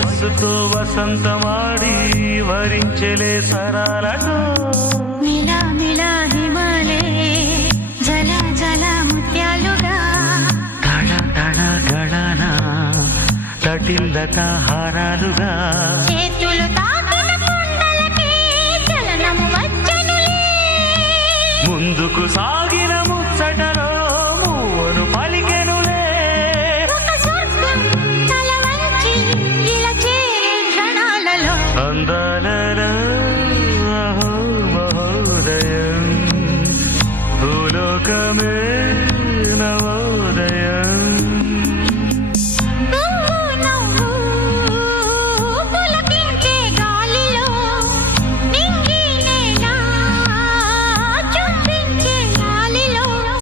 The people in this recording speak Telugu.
వయస్సుతో వసంతమాడి వరించెలే సరాలతో మిలా మిలా హిమాలే జల జల ముత్యాలుగా తడ తడ గడన తటిల్లత హారాలుగా చేతి